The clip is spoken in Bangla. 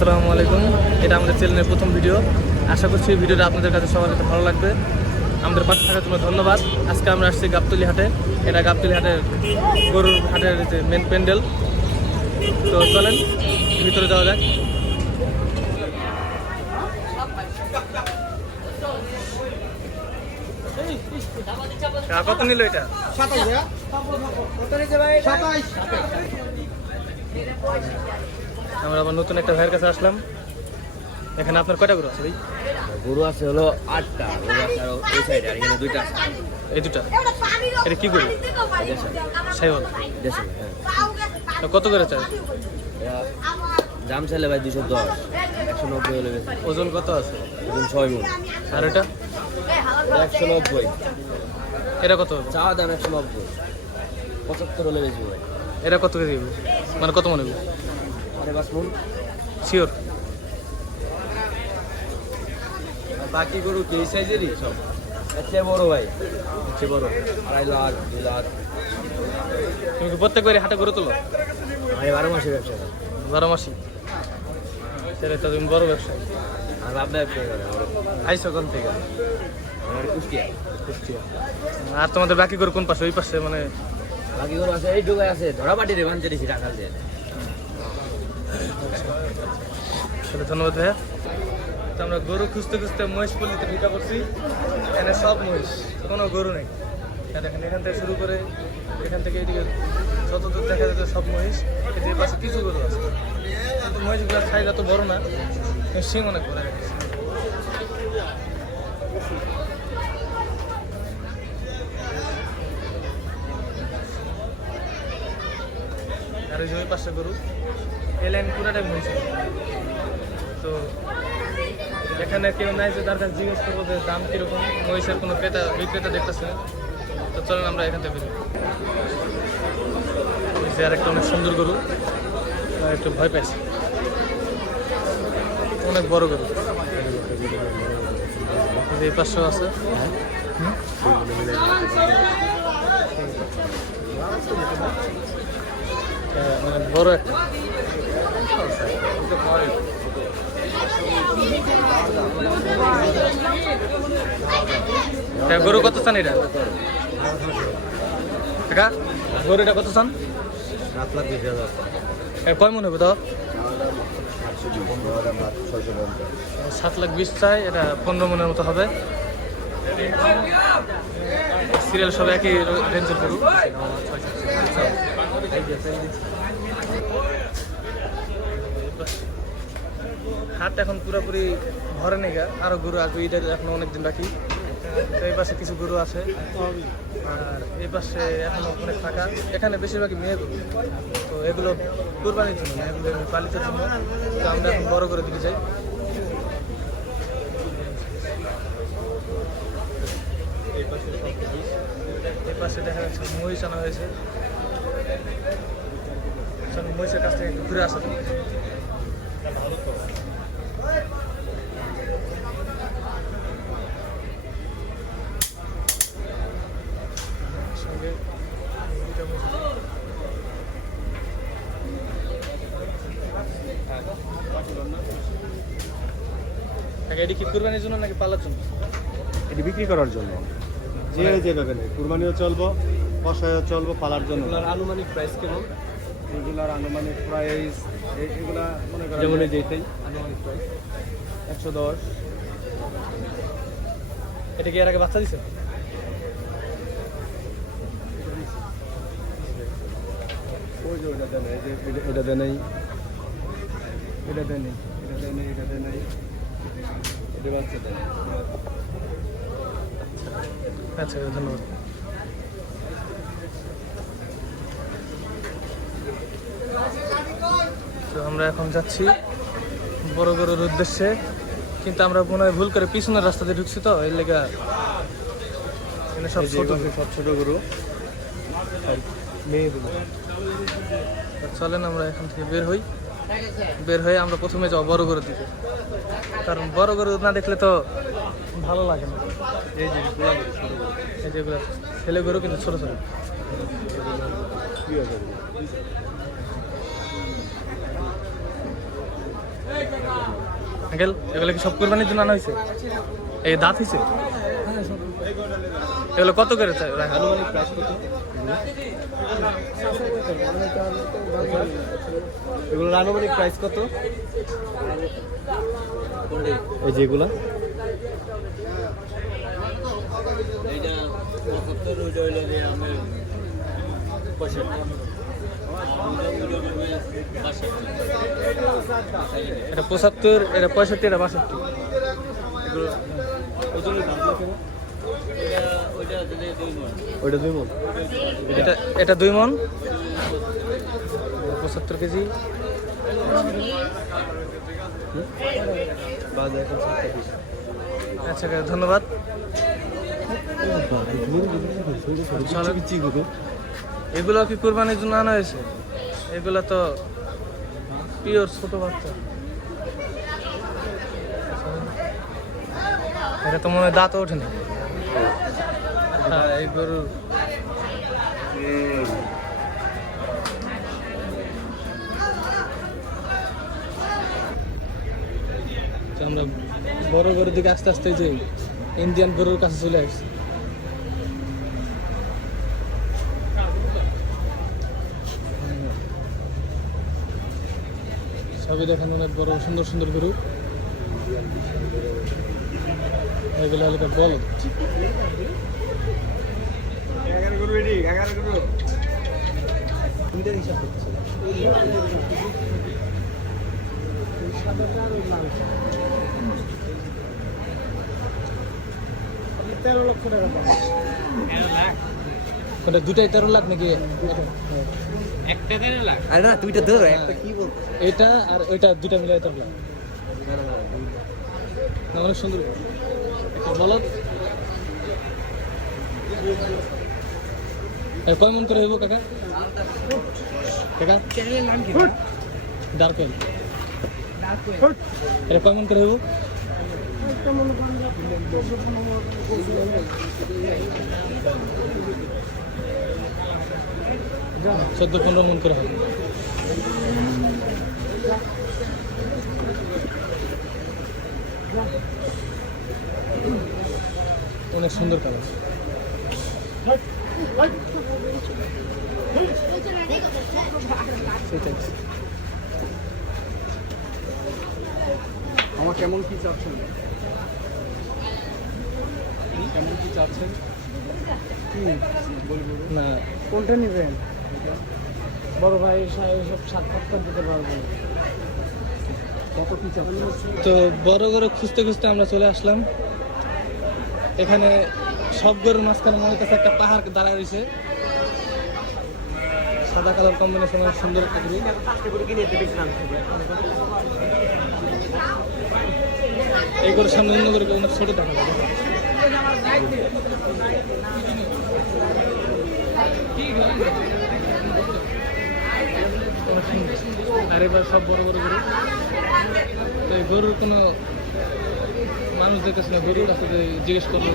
আসসালামু আলাইকুম। এটা আমাদের চ্যানেলের প্রথম ভিডিও। আশা করছি ভিডিওটা আপনাদের কাছে সবার কাছে ভালো লাগবে। আমাদের পাশে থাকার জন্য ধন্যবাদ। আজকে আমরা আসছি গাবতলী হাটে। এটা গাবতলী হাটের গরুর হাটের যে মেন প্যান্ডেল। তো চলেন ভিতরে যাওয়া যাক। কত নিল এটা? আমরা আবার নতুন একটা ভাইয়ের কাছে আসলাম। এখানে আপনার কয়টা গরু আছে ভাই? গরু আছে হলো 8টা, গরু আছে আর এই সাইডে আর এখানে 2টা আছে। এই দুটা। এটা কি গরু? সাইওয়াল। দেশে হ্যাঁ। কত করে চাই? দাম চাইলে ভাই 210, 190 হলে বেশি। ওজন কত আছে? ওজন 6 মণ। আর এটা? 190। এটা কত হবে? চাওয়া দাম 190, 75 হলে বেশি ভাই। এটা কত কেজি হবে? মানে কত মনে হবে? 5 মণ। শিওর? বাকি গরু কি এই সাইজেরই সব? এত বড় ভাই, আচ্ছা বড়। 2.5 লাখ, 2 লাখ। তুমি কি প্রত্যেকবারই হাটে গরু তোলো? আরে 12 মাসের ব্যবসা। 12 মাসি? তাহলে তো তুমি বড় ব্যবসায়ী। আর আপনার আইসো কোন থেকে? আমার কুষ্টিয়া। কুষ্টিয়া। আর তোমাদের বাকি গরু কোন পাশে? ওই পাশে মানে? বাকি গরু আছে এই ডুগায় আছে, ধরাবাটি রে বানতে দিছি টাকা দিয়ে। তাহলে ধন্যবাদ ভাইয়া। তো আমরা গরু খুঁজতে খুঁজতে মহেশপল্লিতে ঢুকা পড়ছি। এখানে সব মহিষ, কোনো গরু নেই। দেখেন এখান থেকে শুরু করে এখান থেকে এদিকে যতদূর দেখা যেত সব মহিষ। যে পাশে কিছু গরু আছে, কিন্তু মহিষগুলোর সাইজ এত বড় না, সিং অনেক বড় গেছে। আর ওই যে ওই পাশে গরু, এই লাইন পুরাটাই মহিষ। তো এখানে কেউ নাই যে তার কাছে জিজ্ঞেস করবো যে দাম কিরকম, মহিষের কোনো ক্রেতা বিক্রেতা দেখতেছে। তো চলেন আমরা এখান থেকে বেরোই। আর একটা অনেক সুন্দর গরু, একটু ভয় পাইছি, অনেক বড় গরু। এই পাশেও আছে, মানে বড় একটা। গরু কত চান এটা? টাকা গরু এটা কত চান? 7,20,000। কয় মনে হবে তো? 7,20,000 চাই। এটা 15 মনের মতো হবে। সিরিয়াল সব একই রেঞ্জের গরু। হাট এখন পুরোপুরি ভরে নেই গা, আরো গরু আসবে, ঈদের এখন অনেকদিন বাকি। তো এই পাশে কিছু গরু আছে, আর এই পাশে এখনো অনেক ফাঁকা। এখানে বেশিরভাগই মেয়ে গরু, তো এগুলো কুরবানির জন্য না, এগুলো পালিতের জন্য। তো আমরা এখন বড় করে দিতে চাই। এই পাশে দেখা যাচ্ছে মহিষ আনা হয়েছে। মহিষের কাছ থেকে একটু ঘুরে আসা যায়। এটি কি কুরবানির জন্য নাকি পালার জন্য? এটি বিক্রি করার জন্য, যেভাবে নেই, কুরবানিও চলবো, কষায়ও চলবো, পালার জন্য। আনুমানিক প্রাইস কেমন? এগুলার আনুমানিক প্রাইস, এগুলা মনে করেন যেমন যেটাই আনুমানিক প্রাইস 110। এটা কি এর আগে বাচ্চা দিছে? ওই যে ওটা দেয়, এই যে এটা দেয় নেই, এটা দেয় নেই, এটা দেয় নেই, এটা দেয় নেই, এটা বাচ্চা দেয়। আচ্ছা, ধন্যবাদ। তো আমরা এখন যাচ্ছি বড় গরুর উদ্দেশ্যে, কিন্তু আমরা মনে হয় ভুল করে পিছনের রাস্তা দিয়ে ঢুকছি, তো এর লেগে এখানে সব ছোট গরু মেয়েগুলো। চলেন আমরা এখান থেকে বের হয়ে আমরা প্রথমে যাবো বড় গরুর দিকে, কারণ বড় গরু না দেখলে তো ভালো লাগে না। এই যেগুলো ছেলে গরু কিন্তু ছোট ছোট। আঙ্কেল এগুলো কি সব কোরবানির জন্য আনা হয়েছে? এই দাঁত হয়েছে? এগুলো কত করে রাখা? আনুমানিক প্রাইস কত এগুলোর আনুমানিক প্রাইস কত এই যেগুলা এইটা 75 ওইটা হইলো যে আমি 65 এটা 75, এটা 65, এটা 62। এগুলো ওজনের দাম কেমন ওইটা দিলে 2 মণ ওইটা 2 মণ এটা 2 মণ 75 কেজি। বাদ এখন 7 পিস আচ্ছা ধন্যবাদ। এগুলো কি কোরবানির জন্য আনা হয়েছে? এগুলো তো পিওর ছোট বাচ্চা। এটা তো মনে হয় দাঁতও ওঠে না। হ্যাঁ এই গরুর তো আমরা বড় গরুর দিকে আস্তে আস্তে যে ইন্ডিয়ান গরুর কাছে চলে আসছি। সবই দেখেন অনেক বড় সুন্দর সুন্দর গরু। এগুলো হলো বলদ। 11 গরু রেডি 11 গরু দুইটা হিসাব করতেছে দুটাই 13 লাখ নাকি? একটা 13 লাখ আরে না দুইটা ধর একটা কি বল এটা আর ওইটা দুটা মিলে 13 লাখ। না, অনেক সুন্দর একটা বলদ। কয় মন করে হইব কাকা? কাকা ডার্কেল এটা কয় মন করে হইব? 14-15 মন করে হবে। অনেক সুন্দর কালার। আমার কেমন কি চাচ্ছেন না কোনটা নেবেন বড় ভাই সব সাক্ষাৎকার দিতে পারবো কত কি চাচ্ছেন তো বড় গরু খুঁজতে খুঁজতে আমরা চলে আসলাম এখানে। সব গরুর মাঝখানে মনে হচ্ছে একটা পাহাড় দাঁড়ায় রয়েছে। সাদা কালার কম্বিনেশন সুন্দর একটা গরু। এই গরুর সামনে অন্য গরুকে অনেক ছোট দেখা যাবে। আর এবার সব বড় বড় গরু। তো এই গরুর কোনো মানুষ দেখতেছে না, গরুর কাছে জিজ্ঞেস করবো।